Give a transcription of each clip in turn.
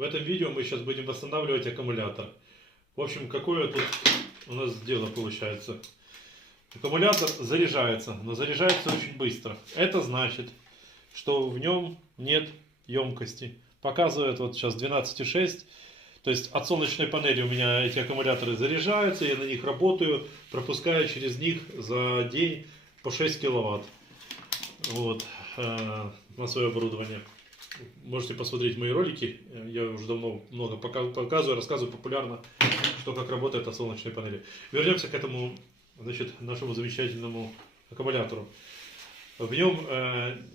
В этом видео мы сейчас будем восстанавливать аккумулятор. В общем, какое тут у нас дело получается. Аккумулятор заряжается, но заряжается очень быстро. Это значит, что в нем нет емкости. Показывает вот сейчас 12,6. То есть от солнечной панели у меня эти аккумуляторы заряжаются, я на них работаю, пропускаю через них за день по 6 киловатт. Вот, на свое оборудование. Можете посмотреть мои ролики, я уже давно много показываю, рассказываю популярно, что как работает от солнечной панели. Вернемся к этому, значит, нашему замечательному аккумулятору. В нем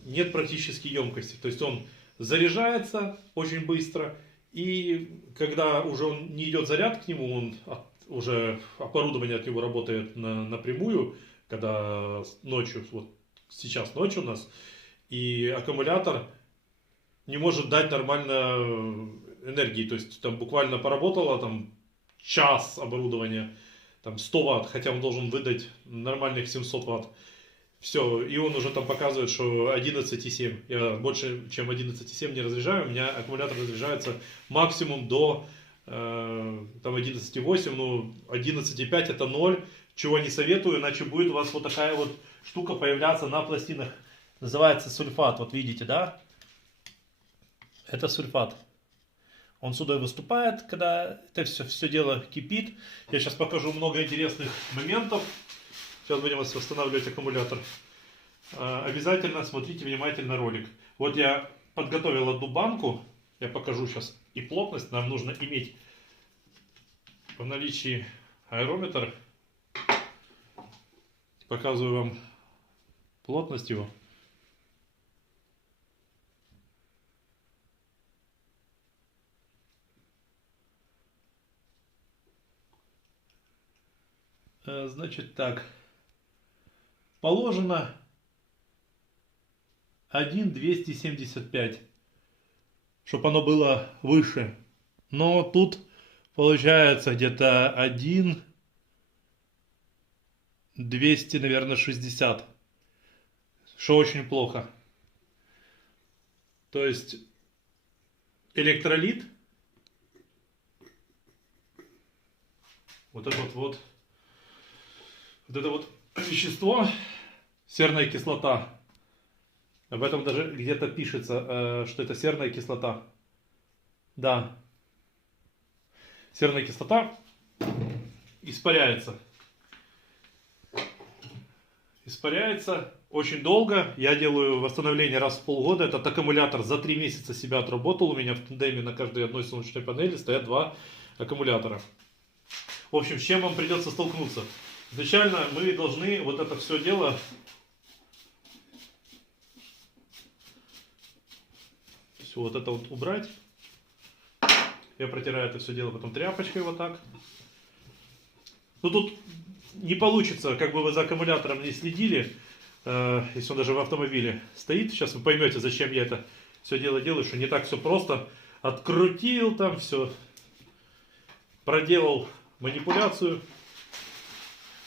нет практически емкости, то есть он заряжается очень быстро, и когда уже он не идет заряд к нему, он уже оборудование от него работает напрямую, когда ночью, вот сейчас ночь у нас, и аккумулятор не может дать нормально энергии, то есть там буквально поработало там час оборудования, там 100 ватт, хотя он должен выдать нормальных 700 ватт. Все, и он уже там показывает, что 11,7. Я больше, чем 11,7 не разряжаю. У меня аккумулятор разряжается максимум до там 11,8, ну 11,5 это 0, чего не советую, иначе будет у вас вот такая вот штука появляться на пластинах. Называется сульфат, вот видите, да? Это сульфат. Он сюда выступает, когда это все дело кипит. Я сейчас покажу много интересных моментов. Сейчас будем восстанавливать аккумулятор. Обязательно смотрите внимательно ролик. Вот я подготовил одну банку. Я покажу сейчас и плотность. Нам нужно иметь в наличии аэрометр. Показываю вам плотность его. Значит так, положено 1,275, чтобы оно было выше. Но тут получается где-то 1,200, наверное, 60, что очень плохо. То есть электролит, вот это вот это вот вещество, серная кислота, об этом даже где-то пишется, что это серная кислота. Да, серная кислота испаряется. Испаряется очень долго. Я делаю восстановление раз в полгода. Этот аккумулятор за 3 месяца себя отработал. У меня в тандеме на каждой одной солнечной панели стоят 2 аккумулятора. В общем, с чем вам придется столкнуться? Изначально мы должны вот это все дело вот это вот убрать. Я протираю это все дело потом тряпочкой вот так. Ну тут не получится, как бы вы за аккумулятором не следили, если он даже в автомобиле стоит. Сейчас вы поймете, зачем я это все дело делаю, что не так все просто. Открутил там все, проделал манипуляцию.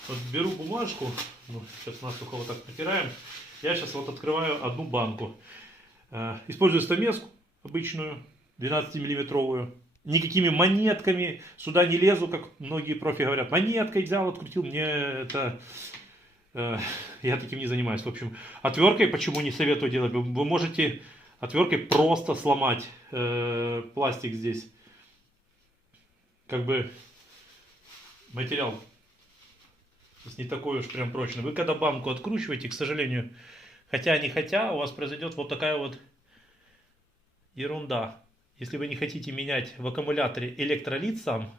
Вот беру бумажку, ну, сейчас насухо вот так протираем. Я сейчас вот открываю одну банку. Использую стамеску обычную, 12-миллиметровую. Никакими монетками сюда не лезу, как многие профи говорят. Монеткой взял, открутил. Мне это... я таким не занимаюсь. В общем, отверткой почему не советую делать? Вы можете отверткой просто сломать пластик здесь. Как бы материал не такой уж прям прочный. Вы когда банку откручиваете, к сожалению, хотя не хотя, у вас произойдет вот такая вот ерунда. Если вы не хотите менять в аккумуляторе электролит сам,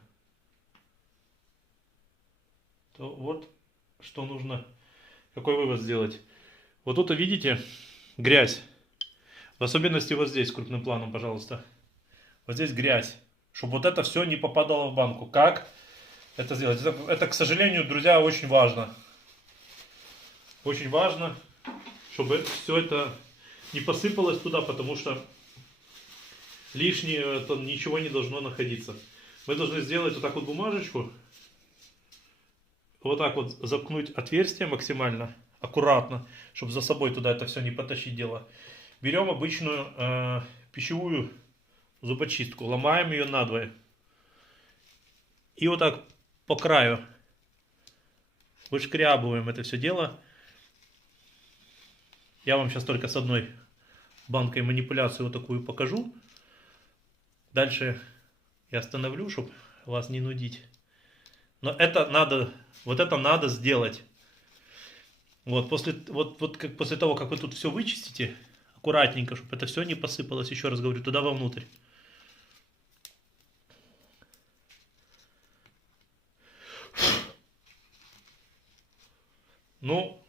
то вот что нужно, какой вывод сделать. Вот тут видите грязь. В особенности вот здесь крупным планом, пожалуйста. Вот здесь грязь. Чтобы вот это все не попадало в банку. Как это сделать? Это, к сожалению, друзья, очень важно. Очень важно, чтобы все это не посыпалось туда, потому что лишнее это ничего не должно находиться. Мы должны сделать вот так вот бумажечку. Вот так вот заткнуть отверстие максимально, аккуратно, чтобы за собой туда это все не потащить дело. Берем обычную пищевую зубочистку, ломаем ее надвое. И вот так по краю вышкрябываем это все дело. Я вам сейчас только с одной банкой манипуляцию вот такую покажу. Дальше я остановлю, чтобы вас не нудить. Но это надо, вот это надо сделать. Вот после того, как вы тут все вычистите, аккуратненько, чтобы это все не посыпалось, еще раз говорю, туда вовнутрь. Ну,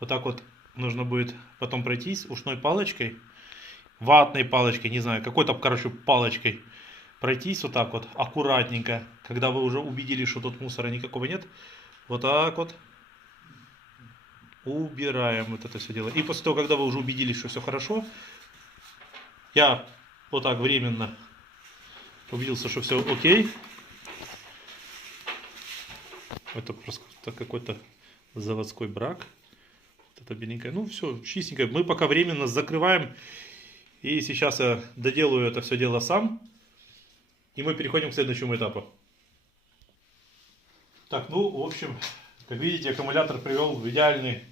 вот так вот нужно будет потом пройтись ушной палочкой, ватной палочкой, не знаю, какой-то, короче, палочкой. Пройтись вот так вот, аккуратненько, когда вы уже убедились, что тут мусора никакого нет. Вот так вот убираем вот это все дело. И после того, когда вы уже убедились, что все хорошо, я вот так временно убедился, что все окей. Это просто какой-то заводской брак. Вот это беленькое. Ну все, чистенько. Мы пока временно закрываем. И сейчас я доделаю это все дело сам. И мы переходим к следующему этапу. Так, ну, в общем, как видите, аккумулятор привел в идеальный,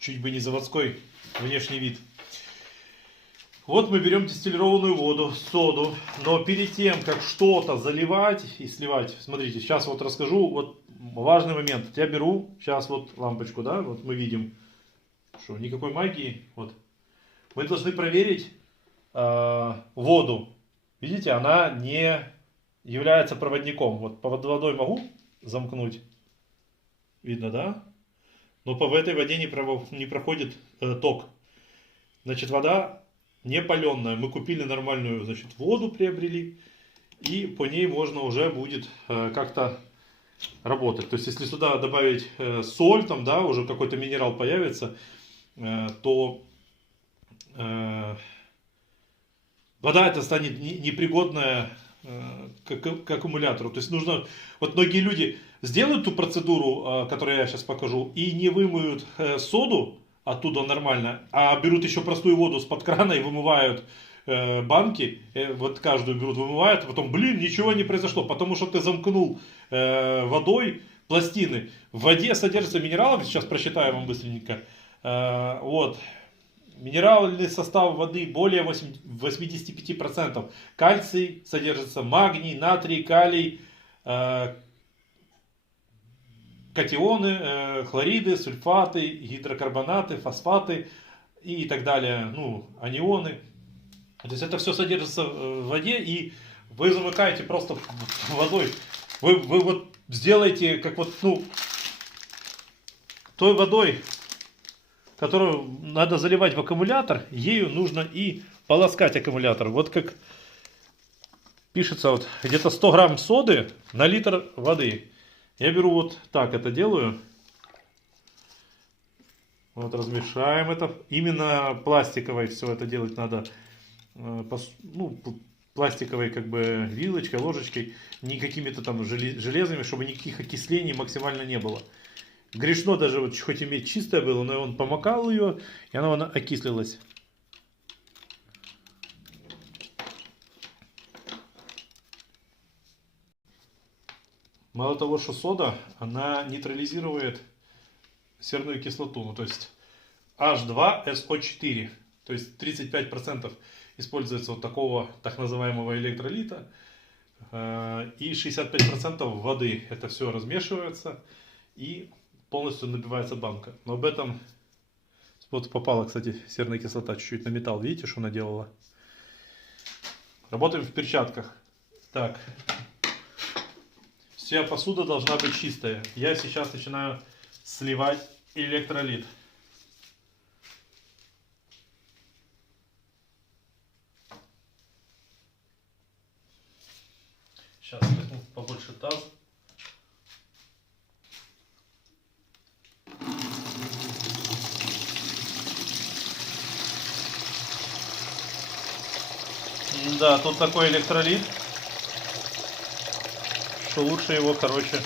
чуть бы не заводской внешний вид. Вот мы берем дистиллированную воду, соду. Но перед тем, как что-то заливать и сливать, смотрите, сейчас вот расскажу, вот важный момент. Я беру сейчас вот лампочку, да, вот мы видим, что никакой магии. Вот. Мы должны проверить воду. Видите, она не является проводником. Вот под водой могу замкнуть. Видно, да? Но в этой воде не проходит ток. Значит, вода не паленая. Мы купили нормальную, значит, воду приобрели. И по ней можно уже будет как-то работать. То есть, если сюда добавить соль, там, да, уже какой-то минерал появится, то вода это станет непригодная к аккумулятору. То есть нужно, вот многие люди сделают ту процедуру, которую я сейчас покажу, и не вымоют соду оттуда нормально, а берут еще простую воду с-под крана и вымывают банки, вот каждую берут, вымывают, а потом, блин, ничего не произошло, потому что ты замкнул водой пластины. В воде содержится минералов, сейчас просчитаю вам быстренько, вот. Минеральный состав воды более 85%. Кальций содержится, магний, натрий, калий, катионы, хлориды, сульфаты, гидрокарбонаты, фосфаты и так далее. Ну, анионы. То есть это все содержится в воде, и вы замыкаете просто водой. Вы вот сделаете, как вот, ну, той водой, которую надо заливать в аккумулятор, ею нужно и полоскать аккумулятор. Вот как пишется, вот где-то 100 грамм соды на литр воды. Я беру вот так это делаю. Вот размешаем это. Именно пластиковой все это делать надо. Ну, пластиковой как бы вилочкой, ложечкой. Не какими-то там железными, чтобы никаких окислений максимально не было. Грешно даже вот хоть иметь чистое было, но он помакал ее, и она окислилась. Мало того, что сода, она нейтрализирует серную кислоту, ну то есть H2SO4, то есть 35% используется вот такого так называемого электролита, и 65% воды. Это все размешивается и полностью набивается банка. Но об этом вот попала, кстати, серная кислота чуть-чуть на металл. Видите, что она делала? Работаем в перчатках. Так. Вся посуда должна быть чистая. Я сейчас начинаю сливать электролит. Сейчас возьму побольше таз. Да, тут такой электролит, что лучше его, короче,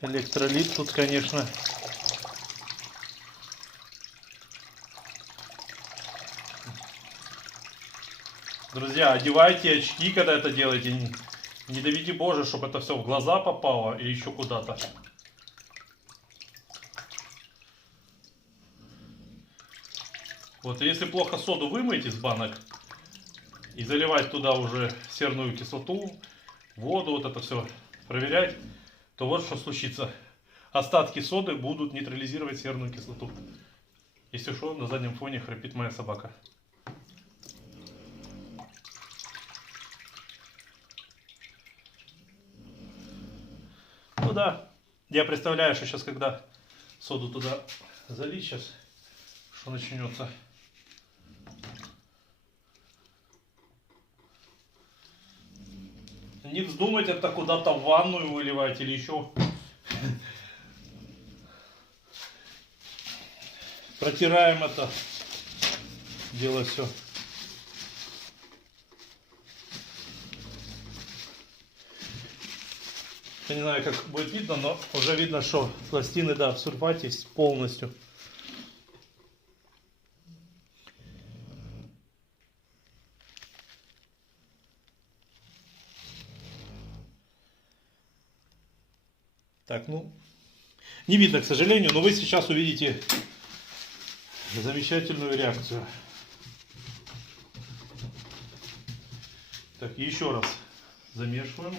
электролит тут, конечно, Друзья, одевайте очки, когда это делаете. Не доведи Боже, чтобы это все в глаза попало или еще куда-то. Вот, если плохо соду вымыть из банок и заливать туда уже серную кислоту, воду, вот это все проверять, то вот что случится. Остатки соды будут нейтрализировать серную кислоту. Если что, на заднем фоне храпит моя собака. Ну да, я представляю, что сейчас, когда соду туда залить, сейчас что начнется. Не вздумайте это куда-то в ванную выливать или еще. Протираем это дело все. Я не знаю, как будет видно, но уже видно, что пластины, да, в сульфате полностью. Так, ну, не видно, к сожалению, но вы сейчас увидите замечательную реакцию. Так, еще раз замешиваем.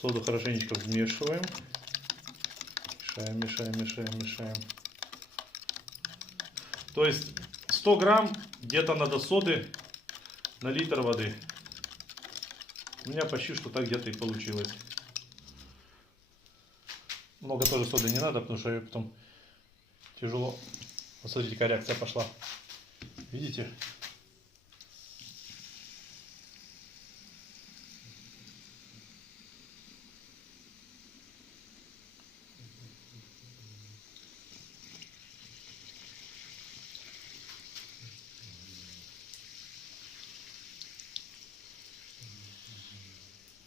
Соду хорошенечко вмешиваем. Мешаем, мешаем, мешаем, мешаем. То есть 100 грамм где-то надо соды на литр воды. У меня почти что так где-то и получилось. Много тоже соды не надо, потому что ее потом тяжело. Вот смотрите, какая реакция пошла. Видите?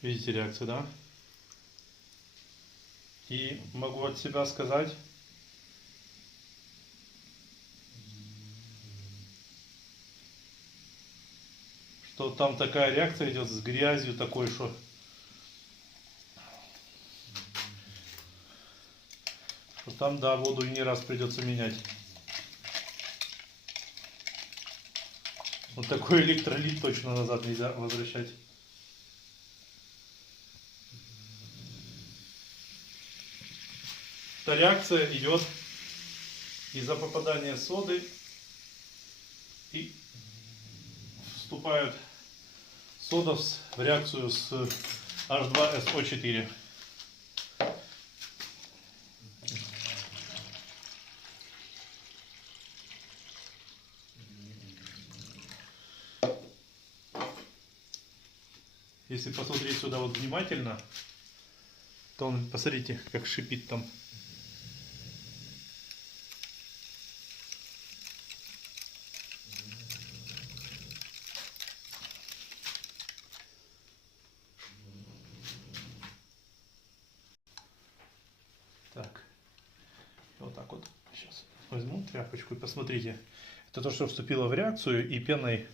Видите реакцию, да? И могу от себя сказать, что там такая реакция идет с грязью такой, что там, да, воду и не раз придется менять. Вот такой электролит точно назад нельзя возвращать. Эта реакция идет из-за попадания соды и вступает сода в реакцию с H2SO4. Если посмотреть сюда вот внимательно, то он, посмотрите, как шипит там. Так, вот так вот. Сейчас возьму тряпочку и посмотрите. Это то, что вступило в реакцию и пеной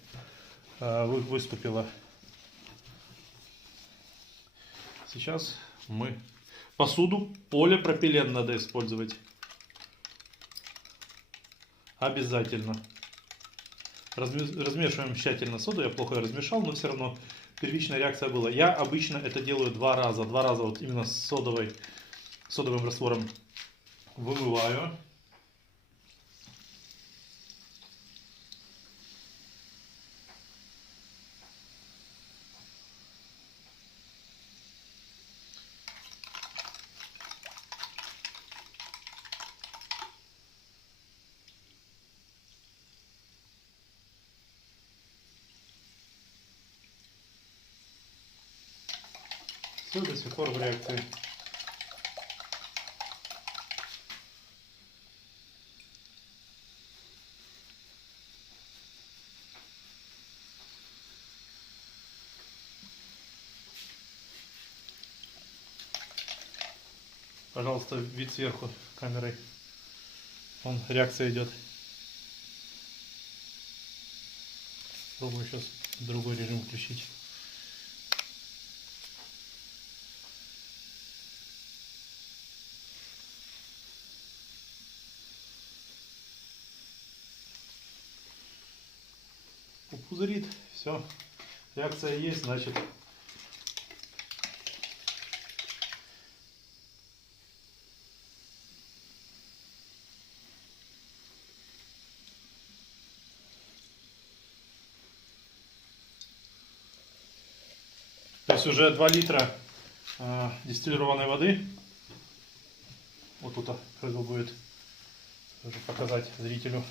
выступило. Сейчас мы посуду полипропилен надо использовать. Обязательно. Размешиваем тщательно соду. Я плохо ее размешал, но все равно первичная реакция была. Я обычно это делаю два раза. Два раза вот именно с содовым раствором вымываю. Все до сих пор в реакции. Пожалуйста, вид сверху камерой. Вон реакция идет. Пробую сейчас другой режим включить. Пузырит, все, реакция есть, значит. То есть уже 2 литра дистиллированной воды. Вот тут надо будет тоже показать зрителю.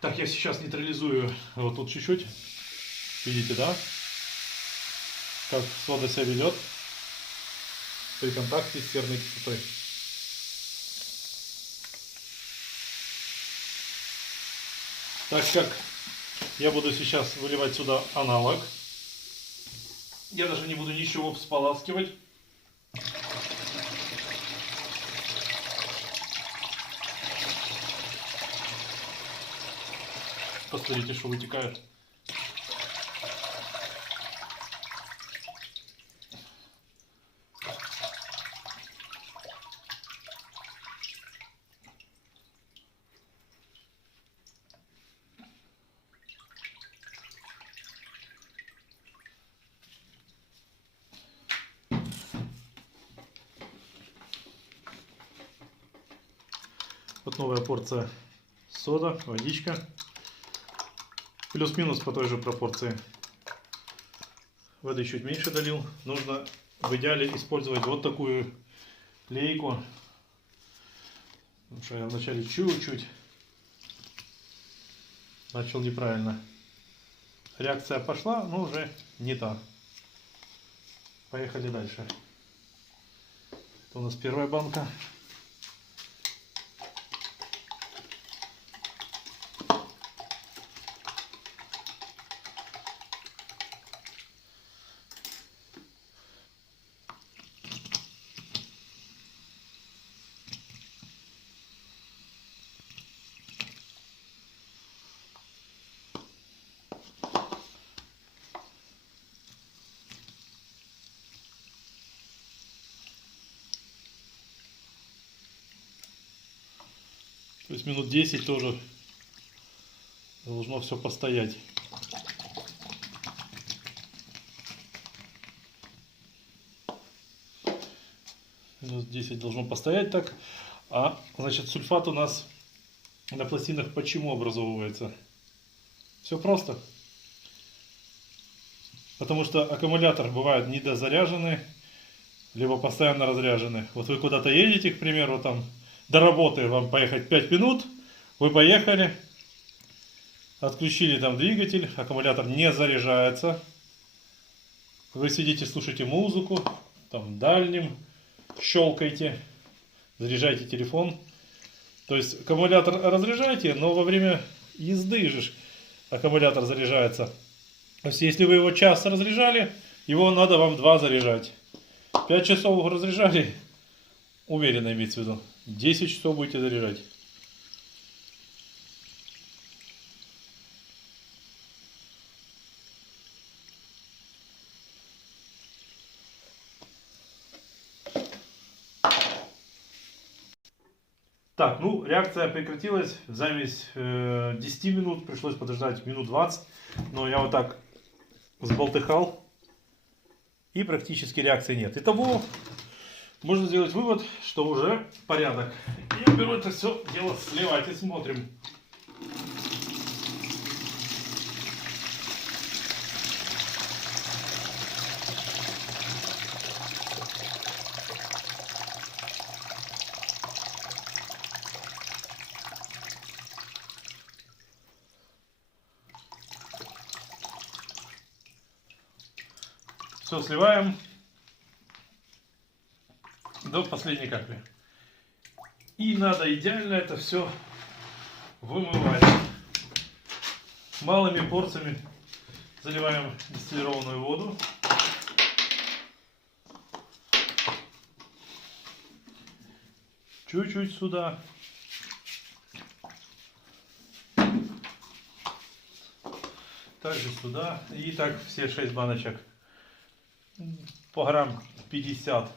Так, я сейчас нейтрализую вот тут чуть-чуть. Видите, да? Как сода себя ведет при контакте с серной кислотой. Так как я буду сейчас выливать сюда аналог, я даже не буду ничего всполаскивать. Посмотрите, что вытекает. Вот новая порция сода, водичка. Плюс-минус по той же пропорции. Воды чуть меньше долил. Нужно в идеале использовать вот такую лейку. Потому что я вначале чуть-чуть начал неправильно. Реакция пошла, но уже не та. Поехали дальше. Это у нас первая банка. То есть минут 10 тоже должно все постоять. Минут 10 должно постоять так. А значит, сульфат у нас на пластинах почему образовывается? Все просто. Потому что аккумулятор бывает недозаряженный, либо постоянно разряженный. Вот вы куда-то едете, к примеру, там до работы вам поехать 5 минут, вы поехали, отключили там двигатель, аккумулятор не заряжается, вы сидите, слушаете музыку, там дальним, щелкаете, заряжаете телефон. То есть аккумулятор разряжаете, но во время езды же аккумулятор заряжается. То есть если вы его час разряжали, его надо вам 2 заряжать. 5 часов разряжали, уверенно имеется в виду, 10 часов будете заряжать. Так, ну реакция прекратилась, замесь 10 минут, пришлось подождать минут 20, но я вот так сболтыхал и практически реакции нет. Итого можно сделать вывод, что уже порядок. Я беру это все дело сливать и смотрим. Все сливаем до последней капли. И надо идеально это все вымывать. Малыми порциями заливаем дистиллированную воду. Чуть-чуть сюда. Также сюда. И так все 6 баночек. По грамм 50.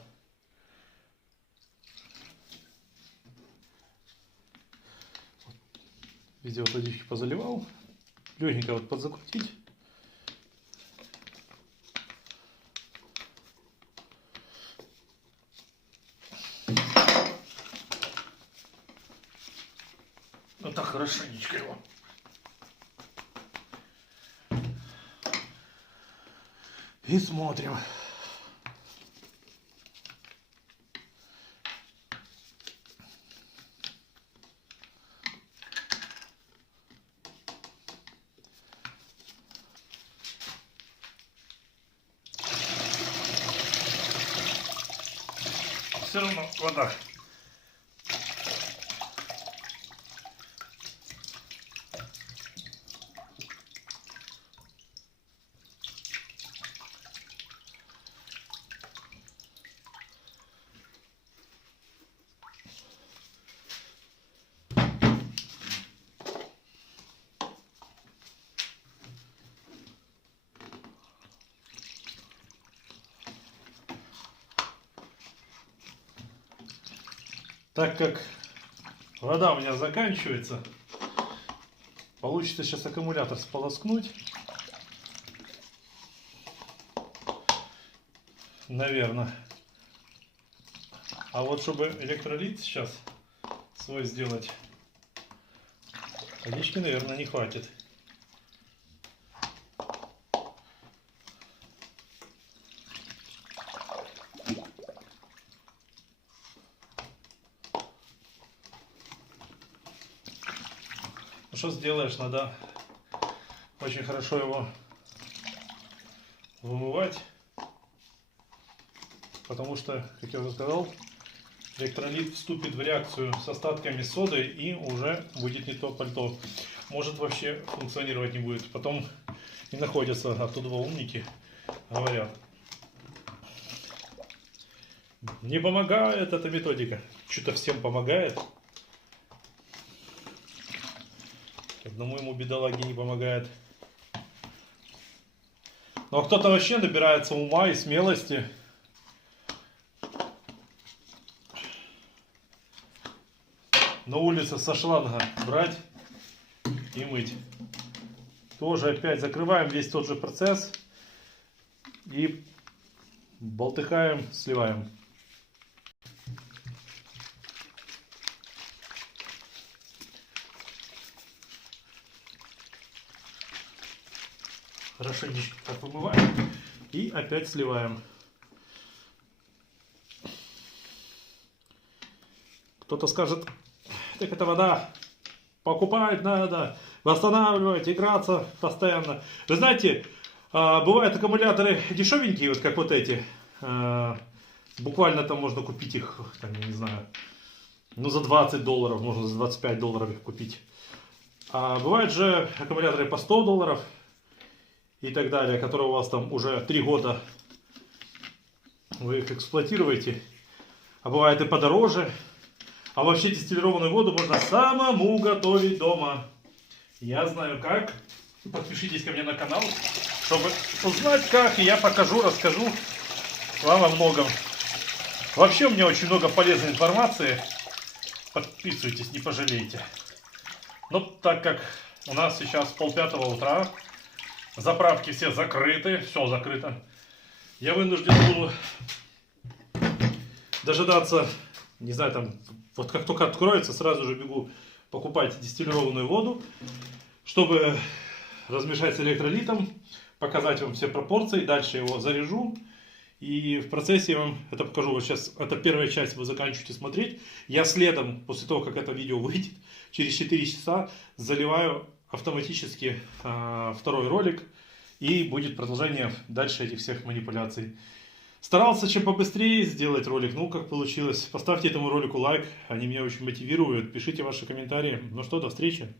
Везде вот водички позаливал. Легенько вот подзакрутить. Вот так хорошенечко его. И смотрим. Все равно вода. Так как вода у меня заканчивается, получится сейчас аккумулятор сполоскнуть. Наверное. А вот чтобы электролит сейчас свой сделать, водички, наверное, не хватит. Что сделаешь, надо очень хорошо его вымывать, потому что, как я уже сказал, электролит вступит в реакцию с остатками соды и уже будет не то пальто. Может вообще функционировать не будет. Потом и находятся оттуда умники, говорят: не помогает эта методика. Что-то всем помогает. Одному ему бедолаге не помогает. Ну а кто-то вообще набирается ума и смелости. На улице со шланга брать и мыть. Тоже опять закрываем весь тот же процесс. И болтыхаем, сливаем. Хорошенечко так вымываем и опять сливаем. Кто-то скажет: так это вода, покупать надо, восстанавливать, играться постоянно. Вы знаете, бывают аккумуляторы дешевенькие, вот как вот эти. Буквально там можно купить их, там, я не знаю, ну за $20, можно за $25 их купить. А бывают же аккумуляторы по $100 и так далее, которые у вас там уже 3 года вы их эксплуатируете. А бывает и подороже. А вообще дистиллированную воду можно самому готовить дома. Я знаю как. Подпишитесь ко мне на канал, чтобы узнать как. И я покажу, расскажу вам о многом. Вообще у меня очень много полезной информации. Подписывайтесь, не пожалеете. Но так как у нас сейчас 4:30 утра, заправки все закрыты, все закрыто, я вынужден буду дожидаться, не знаю, там, вот как только откроется, сразу же бегу покупать дистиллированную воду, чтобы размешать с электролитом, показать вам все пропорции, дальше его заряжу. И в процессе я вам это покажу. Вот сейчас, это первая часть, вы заканчиваете смотреть. Я следом, после того, как это видео выйдет, через 4 часа заливаю автоматически второй ролик. И будет продолжение дальше этих всех манипуляций. Старался чем побыстрее сделать ролик, ну как получилось. Поставьте этому ролику лайк, они меня очень мотивируют. Пишите ваши комментарии. Ну что, до встречи.